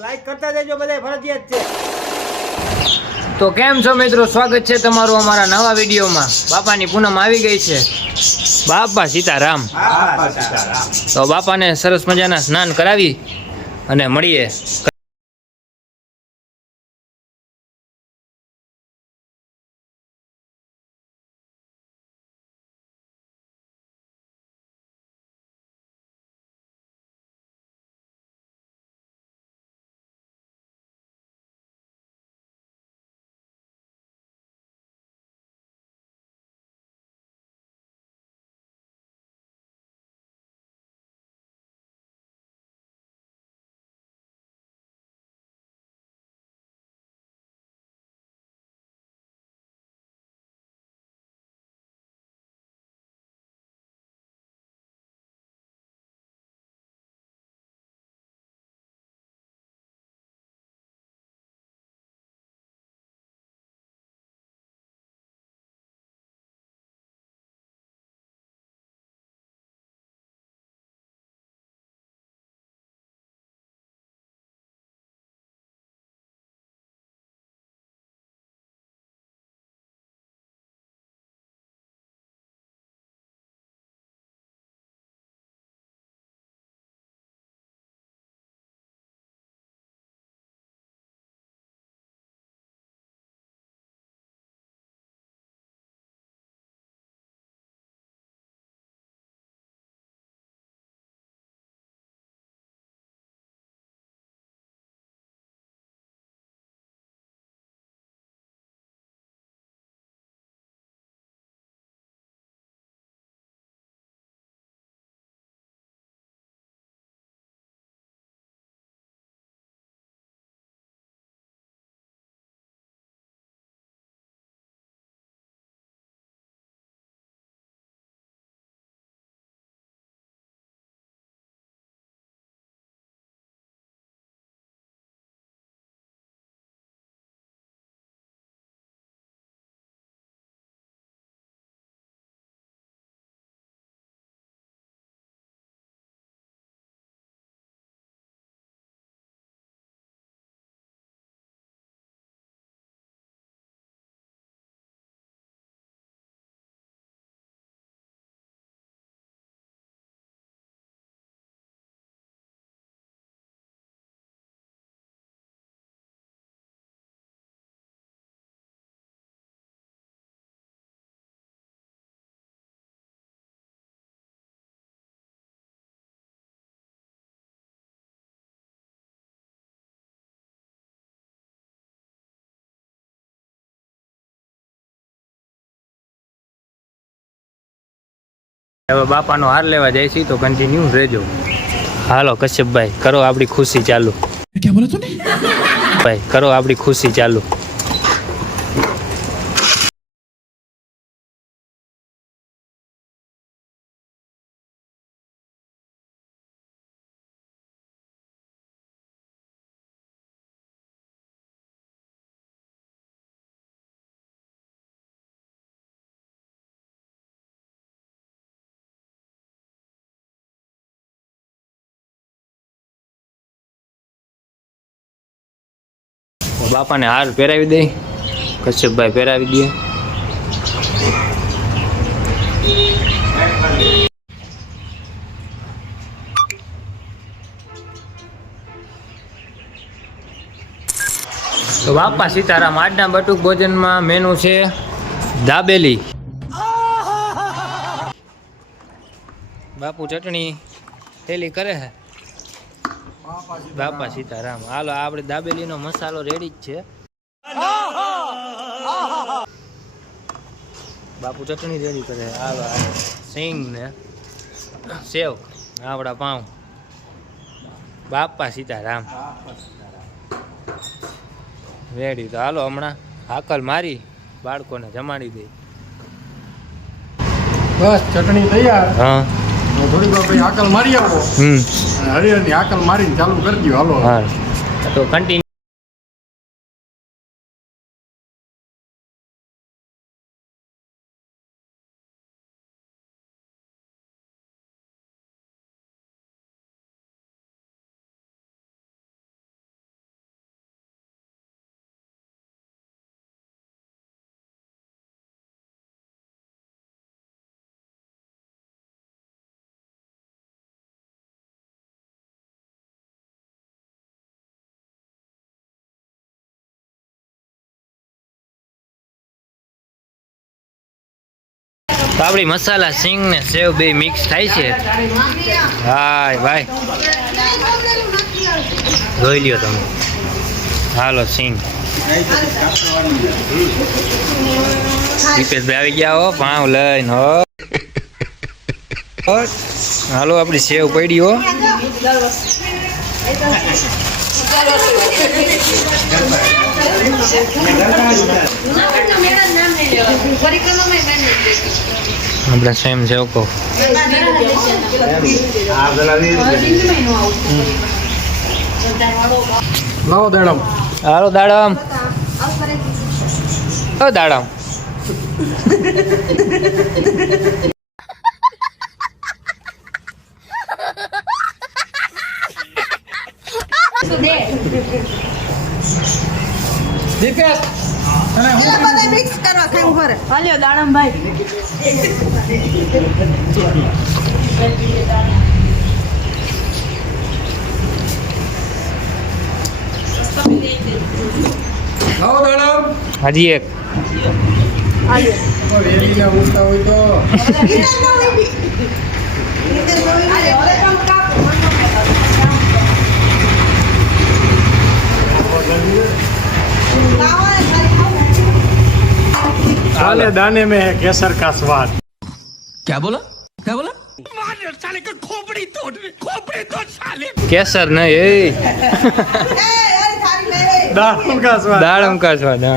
Like કરતા જજો બધા ફરજિયાત છે. તો કેમ છો મિત્રો? સ્વાગત છે તમારું અમારા નવા વિડીયોમાં. બાપાની પૂનમ આવી ગઈ છે. બાપા સીતારામ. તો બાપાને સરસ મજાના સ્નાન કરાવી અને મળીએ. હવે બાપાનો હાર લેવા જાય છે તો કન્ટિન્યુ રહેજો. હાલો કશ્યપભાઈ કરો આપણી ખુશી ચાલુ. ભાઈ કરો આપણી ખુશી ચાલુ. બાપાને હાર પહેરાવી દે. કશ્યપભાઈ પહેરાવી દે. તો બાપા સીતારામ, આજના બટુક ભોજનમાં મેનુ છે દાબેલી. બાપુ ચટણી થેલી કરે છે બાપા સીતારામ હાલો આપણે દાબેલીનો મસાલો રેડી જ છે. બાપુ ચટણી રેડી કરે. હાલો. સિંગ ને સેવ આપણા પાઉં. બાપા સીતારામ રેડી તો હાલો હમણાં હાકલ મારી બાળકોને જમાડી દે. બસ ચટણી તૈયાર. હા. થોડી વાર પછી આકલ મારી આવો હમ. અને આકલ મારીને ચાલુ કરી દો હાલો. હા. તો કન્ટિન્યુ તો આપણી મસાલા સિંગ ને સેવ બે મિક્સ થાય છે. હાય, ભાઈ. જોઈ લ્યો તમે. હાલો, સિંગ. દીપેશભાઈ આવી ગયા હો પાવ લઈને હો. હાલો, આપણી સેવ પડી હો. આપણે સેમ સેવ કહો લાવો દાડમ. હાલો દાડમ. ઓ દાડમ. દીપેશ અને હું બધા મિક્સ કરવા ખાઈ ઉપર હાલ્યો દાડમભાઈ. લાવો દેડમ. હજી એક. વેલીને ઉઠતા હોય તો. साले दाने में है केसर का स्वाद કેસર નહીં એ दाल का स्वाद દાડમ કા સ્વાદ હા.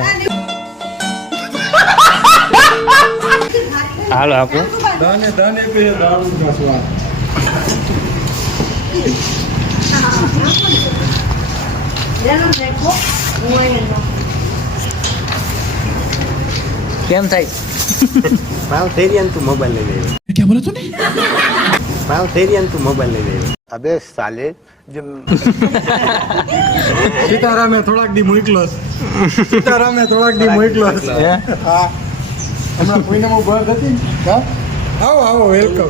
હાલો આપો दाने दाने पे है दाल का स्वाद કેમ થાય? ભાવ થઈ રહ્યા તું મોબાઈલ લઈ લેવો ક્યાં બોલે તું ભાવ થઈ રહ્યા તું મોબાઈલ લઈ લેવો અબે સાલે સીતારામે થોડાક દી મોકલો. સીતારામે થોડાક દી મોકલો. હા? હમણાં કોઈનામાં ભર હતી હા? આવો આવો વેલકમ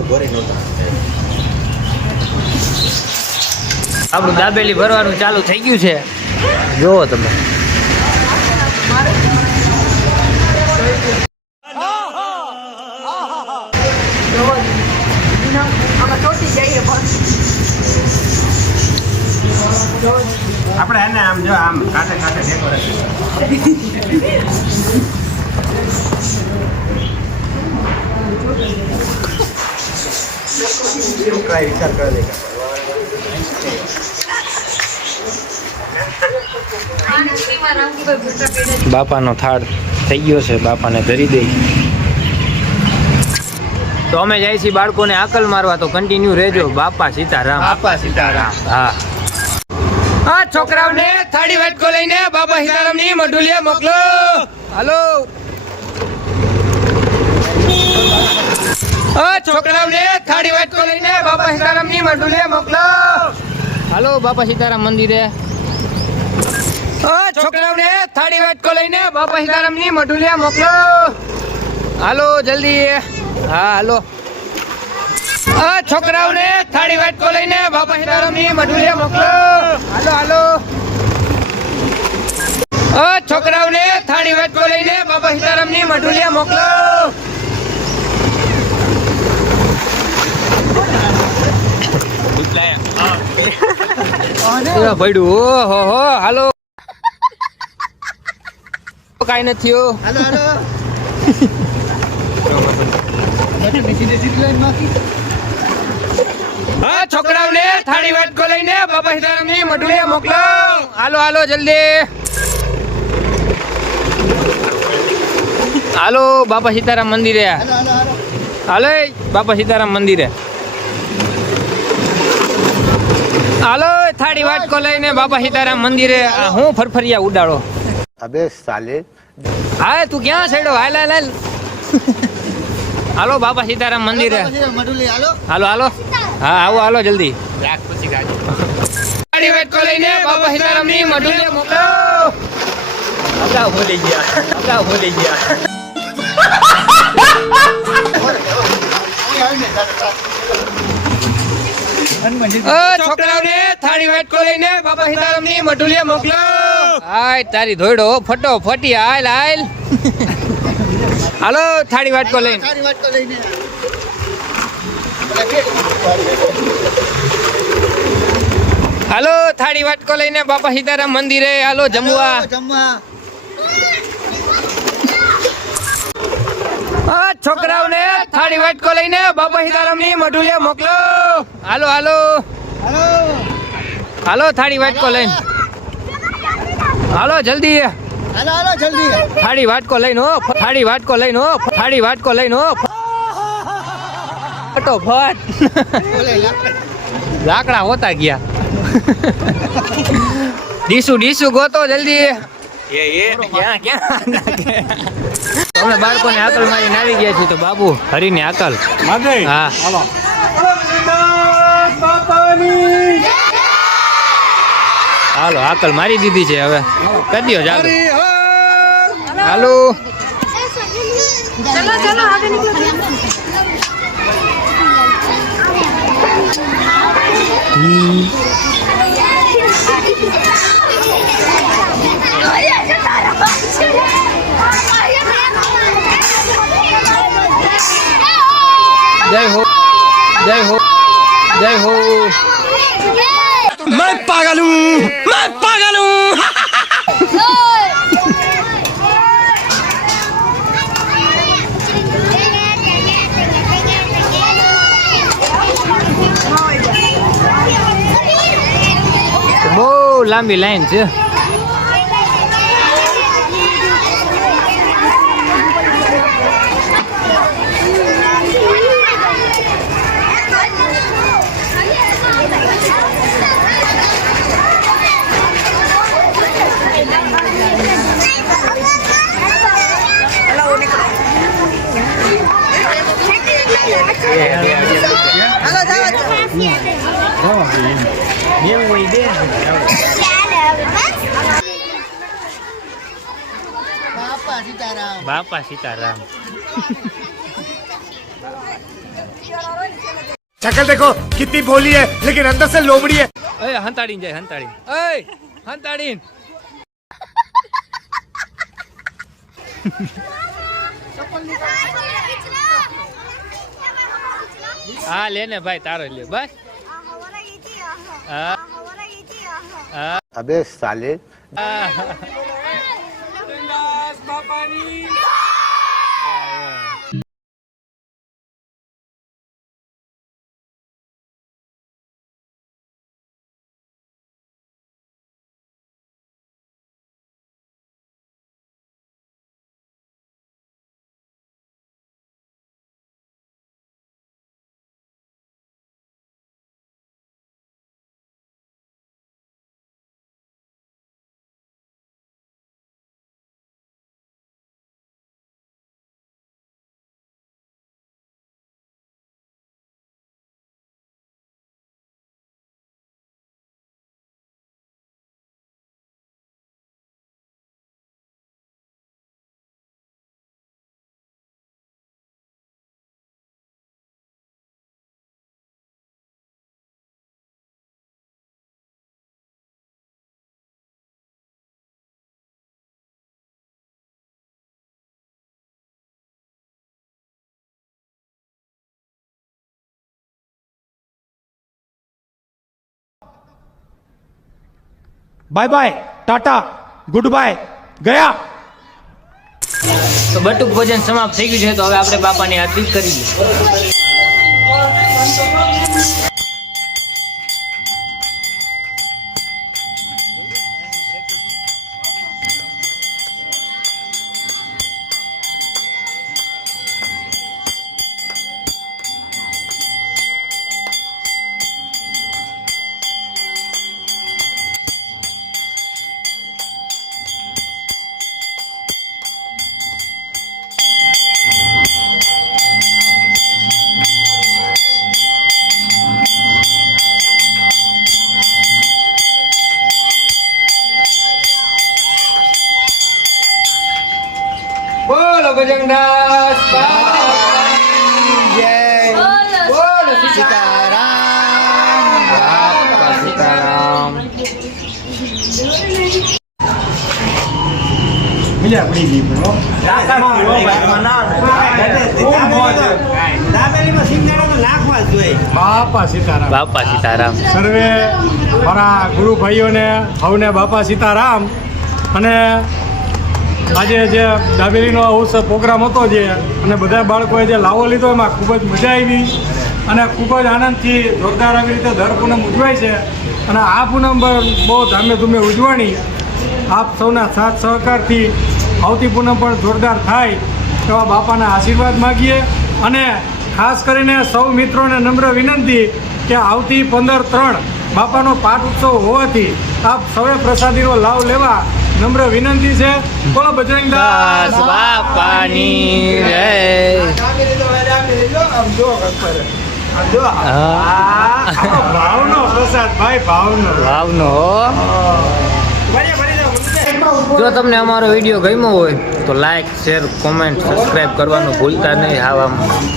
આપણું દાબેલી ભરવાનું ચાલુ થઈ ગયું છે. જોવો તમે આપણે એને આમ જો આમ કાંઠે કાંઠે ડેકોરેશન છોકરાએ વિચાર કરે છે કે બાપાનો થાળ થઈ ગયો છે બાપાને ધરી દઈ. તો અમે જાય છીએ બાળકોને આકલ મારવા તો કન્ટિન્યુ રહેજો બાપા સીતારામ. બાપા સીતારામ. હા. આ છોકરાઓને થાળી વાટકો લઈને બાપા સીતારામની મઢુલિયા મોકલો. હાલો. છોકરાઓને થાળી વાટકો લઈને બાપા સીતારામની મઢુલિયા મોકલો. હાલો બાપા સીતારામ મંદિરે. છોકરાઓને થાળી વાટકો લઈને બાપા સીતારામની મઢુલિયા મોકલો હાલો જલ્દી. હા હાલો. છોકરાઓને થાળી વાટકો લઈને બાપા સીતારામની મઢુલિયા મોકલો હાલો હાલો. છોકરાઓને થાળી વાટકો લઈને બાપા સીતારામની મઢુલિયા મોકલો ભાઈ પડ્યું ઓહો હો હાલો. કાઈ નથી હાલો થાળી વાટકો લઈને બાબા સીતારામ બાપા મંદિરે. હાલો બાપા સીતારામ મંદિરે. હાલો થાળી વાટકો લઈને બાબા સીતારામ મંદિરે. હું ફરફરિયા ઉડાડો. અબે સાલે હા તું ક્યાં છેડો હાલ હાલ હાલ. હાલો બાપા સીતારામ મંદિરે હાલો હાલો. હા આવો હાલો જલ્દી. લઈને બાપા સીતારામની મઢુલે મોકલો ભૂલી ગયા. અગાઉ ભૂલી ગયા. છોકરાઓને થાળી વેટ લઈને બાપા સીતારામની મઢુલિયા મોકલો. હાય તારી ધોઈડો ફટો ફટી હાલ હાલ હાલો થાળી વાટકો લઈને. લઈને. હાલો થાળી વાટકો લઈને બાપા સીતારામ મંદિરે. હાલો જમવા. જમવા. છોકરાઓને થાળી વાટકો લઈને બાપા સીતારામની મઢુએ મોકલો. હાલો હાલો. હાલો. હાલો થાળી વાટકો લઈને. હાલો જલ્દી. હાલો હાલો જલ્દી. થાળી વાટકો લઈને હો ફાડી વાટકો લઈને હો ફાડી વાટકો લઈને હો. ફટો ફટ. લાકડા. હોતા ગયા. ડીસુ ડીસુ ગોતો જલ્દી. એ એ. ક્યાં ક્યાં? અમે બાળકોને આકલ મારીને આવી ગયા છીએ તો બાબુ હરીને આકલ. હા. હાલો આકલ મારી દીધી છે હવે. કરી દો ચાલો હાલો. ચલો ચલો આગળ જય હો જય હો જય હો. मैं पागल हूँ मैं पागल हूँ બહુ લાંબી લાઈન છે બાપા સીતારામ બાપા સીતારામ शक्ल देखो कितनी भोली है लेकिन अंदर से लोमड़ी है એ હંતાડીને જાય હંતાડીને એ હંતાડીને હા લે ને ભાઈ તારો લે બસ. હા. હા. अबे bye bye tata good bye ગયા તો બટુક ભોજન સમાપ્ત થઈ ગયું છે, તો હવે આપણે બાપાની આરતી કરી મજા પડી ગઈ બરો બાપા સીતારામ. બાપા સીતારામ. સર્વે મારા ગુરુ ભાઈઓને સૌને બાપા સીતારામ. અને આજે જે દાબેલીનો ઉત્સવ પ્રોગ્રામ હતો જે અને બધા બાળકોએ જે લાવો લીધો એમાં ખૂબ જ મજા આવી. અને ખૂબ જ આનંદથી જોરદાર આવી રીતે દર પૂનમ ઉજવાય છે. અને આ પૂનમ બહુ ધામે ધૂમે ઉજવણી. આપ સૌના સાથ સહકારથી આવતી પૂનમ પણ જોરદાર થાય એવા બાપાના આશીર્વાદ માગીએ અને ખાસ કરીને સૌ મિત્રોને નમ્ર વિનંતી કે આવતી પંદર ત્રણ બાપાનો પાઠ ઉત્સવ હોવાથી આપ સૌએ પ્રસાદીનો લાભ લેવા નમ્ર વિનંતી છે. બોલો બજરંગ દાસ બાપાની જય. ભાવનો પ્રસાદ ભાઈ ભાવનો. ભાવનો. જો તમને અમારો વિડીયો ગમ્યો હોય તો લાઈક શેર કોમેન્ટ સબસ્ક્રાઈબ કરવાનું ભૂલતા નહીં હાવ આમ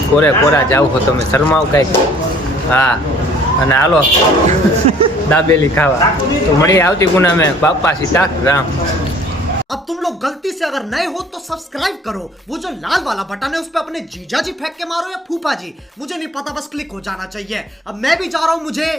કોરે કોરા જાવ છો તમે શરમાવ કાંઈક હા અને હાલો દાબેલી ખાવા તો મળીએ આવતી પૂનમે બાપા સીતા રામ अब तुम लोग गलती से अगर नए हो तो सब्सक्राइब करो वो जो लाल वाला बटन है उस पर अपने जीजा जी फेंक के मारो या फूफा जी मुझे नहीं पता बस क्लिक हो जाना चाहिए अब मैं भी जा रहा हूं मुझे